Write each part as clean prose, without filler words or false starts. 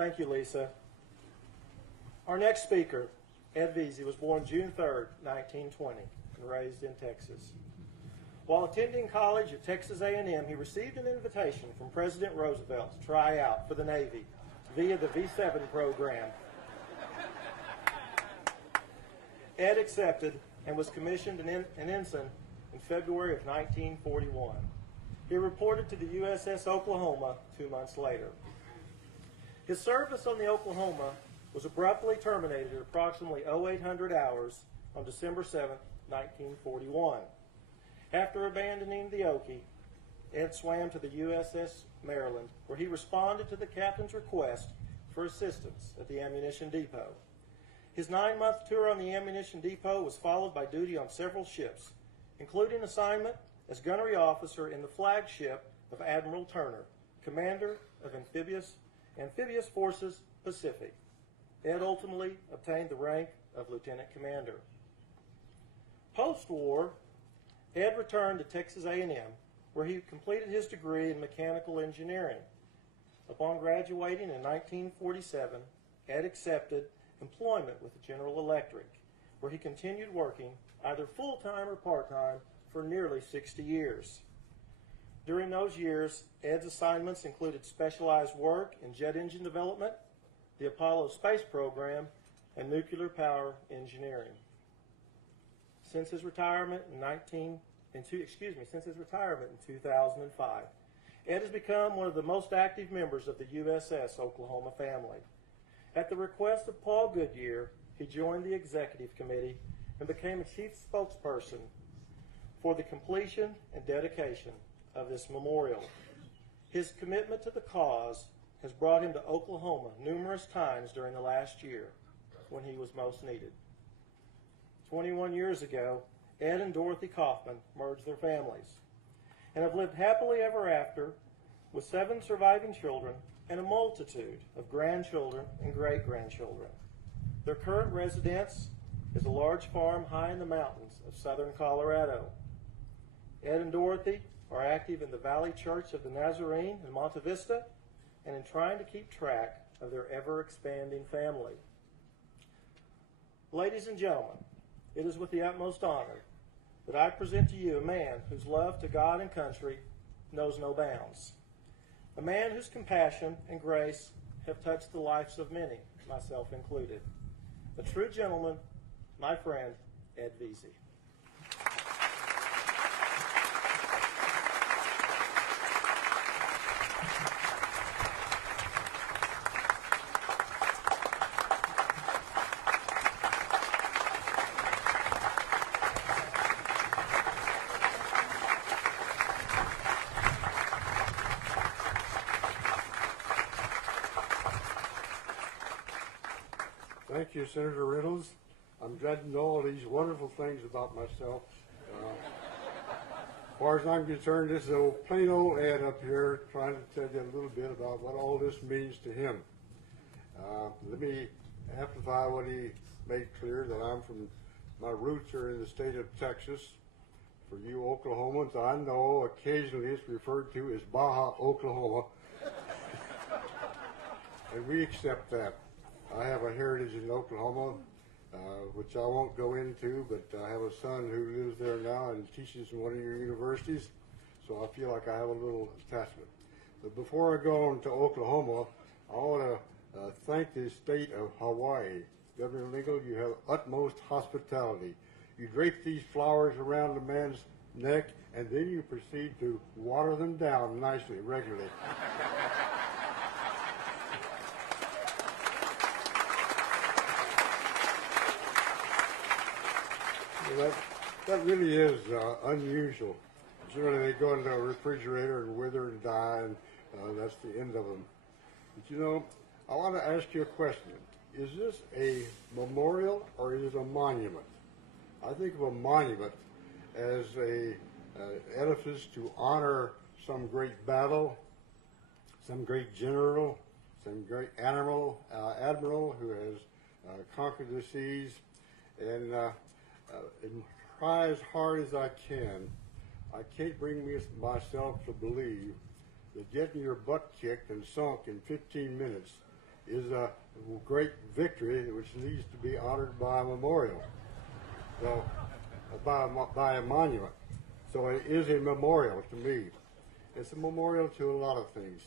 Thank you, Lisa. Our next speaker, Ed Veazey, was born June 3rd, 1920, and raised in Texas. While attending college at Texas A&M, he received an invitation from President Roosevelt to try out for the Navy via the V-7 program. Ed accepted and was commissioned an ensign in February of 1941. He reported to the USS Oklahoma 2 months later. His service on the Oklahoma was abruptly terminated at approximately 0800 hours on December 7, 1941. After abandoning the Okie, Ed swam to the USS Maryland, where he responded to the captain's request for assistance at the ammunition depot. His 9-month tour on the ammunition depot was followed by duty on several ships, including assignment as gunnery officer in the flagship of Admiral Turner, commander of Amphibious Forces Pacific. Ed ultimately obtained the rank of lieutenant commander. Post-war, Ed returned to Texas A&M, where he completed his degree in mechanical engineering. Upon graduating in 1947, Ed accepted employment with General Electric, where he continued working either full-time or part-time for nearly 60 years. During those years, Ed's assignments included specialized work in jet engine development, the Apollo space program, and nuclear power engineering. Since his retirement in 2005, Ed has become one of the most active members of the USS Oklahoma family. At the request of Paul Goodyear, he joined the executive committee and became a chief spokesperson for the completion and dedication of this memorial. His commitment to the cause has brought him to Oklahoma numerous times during the last year when he was most needed. 21 years ago, Ed and Dorothy Kaufman merged their families and have lived happily ever after with 7 surviving children and a multitude of grandchildren and great-grandchildren. Their current residence is a large farm high in the mountains of southern Colorado. Ed and Dorothy are active in the Valley Church of the Nazarene in Monte Vista and in trying to keep track of their ever-expanding family. Ladies and gentlemen, it is with the utmost honor that I present to you a man whose love to God and country knows no bounds. A man whose compassion and grace have touched the lives of many, myself included. A true gentleman, my friend, Ed Veazey. Thank you, Senator Reynolds. I'm glad to know all these wonderful things about myself. As far as I'm concerned, this is a plain old Ed up here trying to tell you a little bit about what all this means to him. Let me amplify what he made clear, that my roots are in the state of Texas. For you Oklahomans, I know occasionally it's referred to as Baja, Oklahoma. And we accept that. I have a heritage in Oklahoma, which I won't go into, but I have a son who lives there now and teaches in one of your universities, so I feel like I have a little attachment. But before I go on to Oklahoma, I want to thank the state of Hawaii. Governor Lingle, you have utmost hospitality. You drape these flowers around the man's neck, and then you proceed to water them down nicely, regularly. That really is unusual. Generally, they go into a refrigerator and wither and die, and that's the end of them. But you know, I want to ask you a question. Is this a memorial or is it a monument? I think of a monument as a edifice to honor some great battle, some great general, some great admiral who has conquered the seas, and try as hard as I can't bring myself to believe that getting your butt kicked and sunk in 15 minutes is a great victory which needs to be honored by a memorial, so by a monument. So it is a memorial to me. It's a memorial to a lot of things,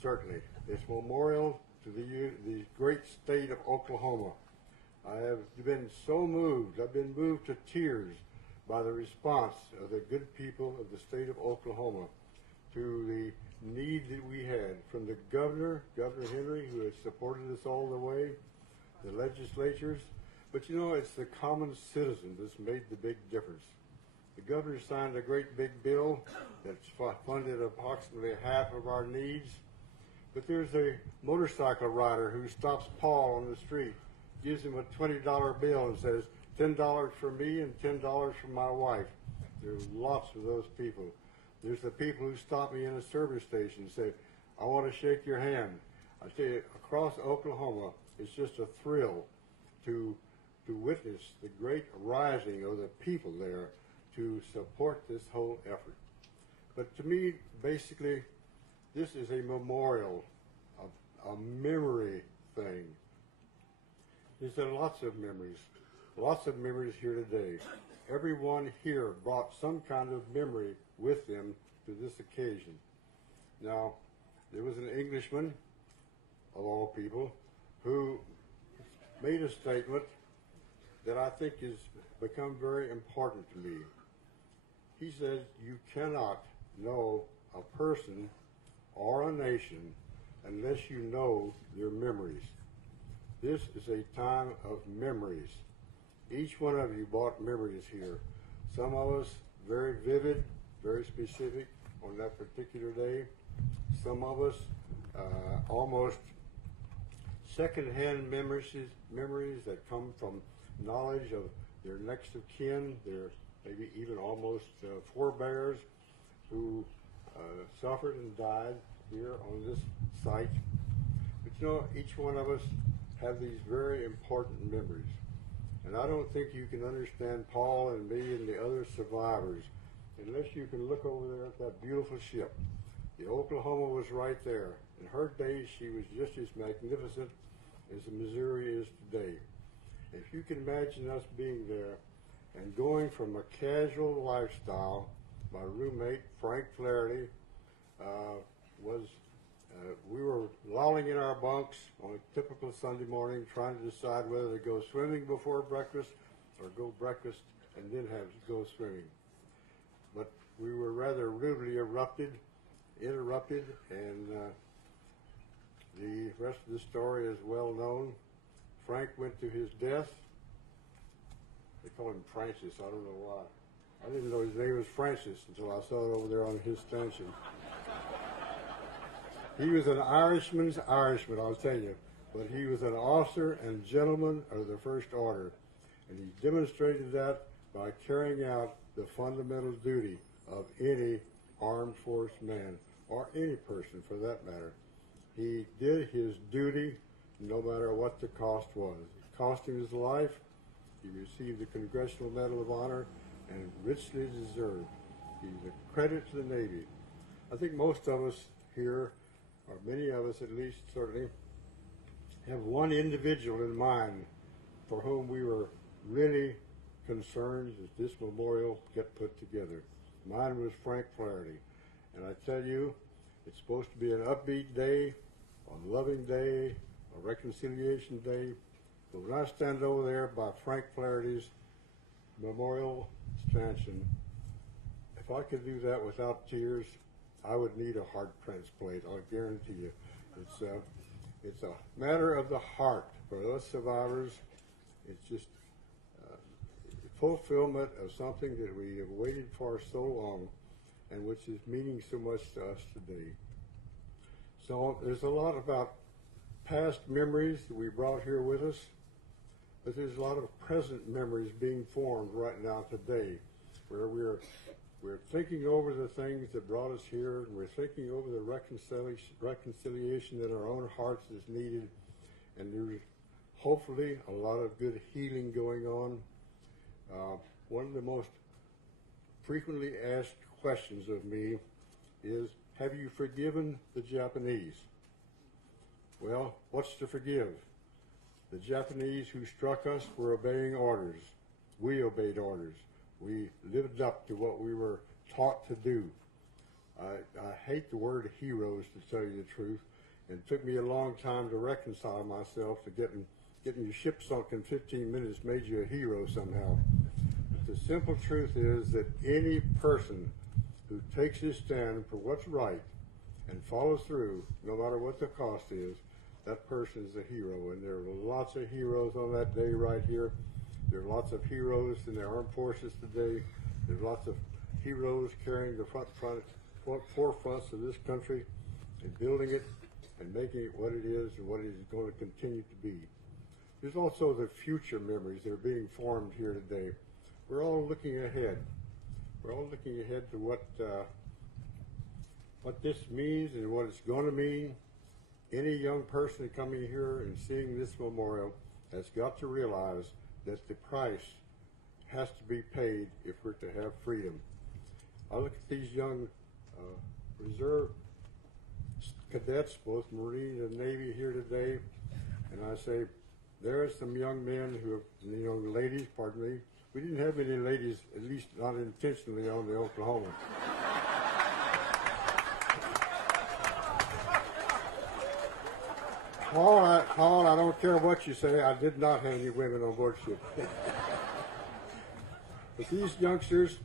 certainly. It's a memorial to the great state of Oklahoma. I have been so moved. I've been moved to tears by the response of the good people of the state of Oklahoma to the need that we had from the Governor Henry, who has supported us all the way, the legislatures. But you know, it's the common citizen that's made the big difference. The governor signed a great big bill that's funded approximately half of our needs. But there's a motorcycle rider who stops Paul on the street, gives him a $20 bill and says, $10 for me and $10 for my wife. There's lots of those people. There's the people who stop me in a service station and say, I want to shake your hand. I tell you, across Oklahoma, it's just a thrill to witness the great rising of the people there to support this whole effort. But to me, basically, this is a memorial, a memory thing. There's lots of memories here today. Everyone here brought some kind of memory with them to this occasion. Now, there was an Englishman, of all people, who made a statement that I think has become very important to me. He says, you cannot know a person or a nation unless you know their memories. This is a time of memories. Each one of you brought memories here. Some of us very vivid, very specific on that particular day. Some of us almost second-hand memories that come from knowledge of their next of kin, their maybe even almost forebears who suffered and died here on this site. But you know, each one of us have these very important memories. And I don't think you can understand Paul and me and the other survivors unless you can look over there at that beautiful ship. The Oklahoma was right there. In her days, she was just as magnificent as the Missouri is today. If you can imagine us being there and going from a casual lifestyle, my roommate, Frank Flaherty, we were lolling in our bunks on a typical Sunday morning trying to decide whether to go swimming before breakfast or go breakfast and then have to go swimming. But we were rather rudely interrupted, and the rest of the story is well known. Frank went to his death. They call him Francis, I don't know why. I didn't know his name was Francis until I saw it over there on his stanchion. He was an Irishman's Irishman, I'll tell you, but he was an officer and gentleman of the First Order, and he demonstrated that by carrying out the fundamental duty of any armed force man, or any person for that matter. He did his duty no matter what the cost was. It cost him his life. He received the Congressional Medal of Honor, and richly deserved. He's a credit to the Navy. I think most of us here, or many of us at least certainly, have one individual in mind for whom we were really concerned that this memorial get put together. Mine was Frank Flaherty. And I tell you, it's supposed to be an upbeat day, a loving day, a reconciliation day. But when I stand over there by Frank Flaherty's memorial stanchion, if I could do that without tears, I would need a heart transplant, I'll guarantee you. It's a matter of the heart for us survivors. It's just fulfillment of something that we have waited for so long and which is meaning so much to us today. So there's a lot about past memories that we brought here with us, but there's a lot of present memories being formed right now today, where we're thinking over the things that brought us here, and we're thinking over the reconciliation in our own hearts is needed, and there's hopefully a lot of good healing going on. One of the most frequently asked questions of me is, have you forgiven the Japanese? Well, what's to forgive? The Japanese who struck us were obeying orders. We obeyed orders. We lived up to what we were taught to do. I hate the word heroes, to tell you the truth. It took me a long time to reconcile myself to getting your ship sunk in 15 minutes made you a hero somehow. But the simple truth is that any person who takes his stand for what's right and follows through, no matter what the cost is, that person is a hero. And there are lots of heroes on that day right here. There are lots of heroes in the armed forces today. There's lots of heroes carrying the forefronts of this country and building it and making it what it is and what it is going to continue to be. There's also the future memories that are being formed here today. We're all looking ahead. We're all looking ahead to what this means and what it's going to mean. Any young person coming here and seeing this memorial has got to realize that the price has to be paid if we're to have freedom. I look at these young reserve cadets, both Marine and Navy here today, and I say, there are some young men young ladies, pardon me. We didn't have any ladies, at least not intentionally, on the Oklahoma. Paul, I don't care what you say, I did not have any women on board ship. But these youngsters,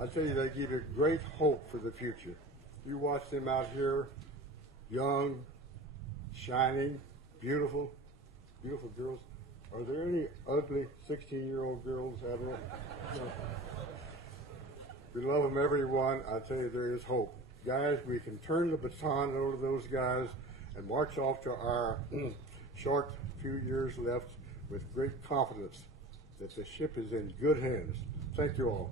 I tell you, they give you great hope for the future. You watch them out here, young, shining, beautiful girls. Are there any ugly 16-year-old girls out there? No. We love them, every one. I tell you, there is hope. Guys, we can turn the baton over to those guys and march off to our short few years left with great confidence that the ship is in good hands. Thank you all.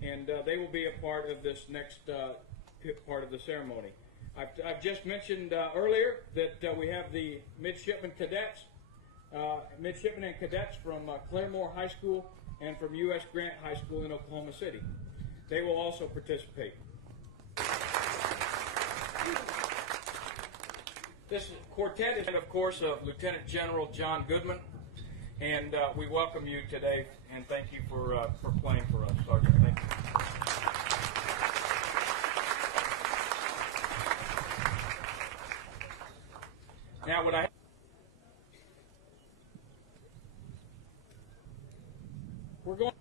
And they will be a part of this next part of the ceremony. I've just mentioned earlier that we have the midshipmen and cadets from Claremore High School and from U.S. Grant High School in Oklahoma City. They will also participate. This quartet is, of course, of Lieutenant General John Goodman, and we welcome you today and thank you for playing for us, Sergeant. Thank you. Now, we're going.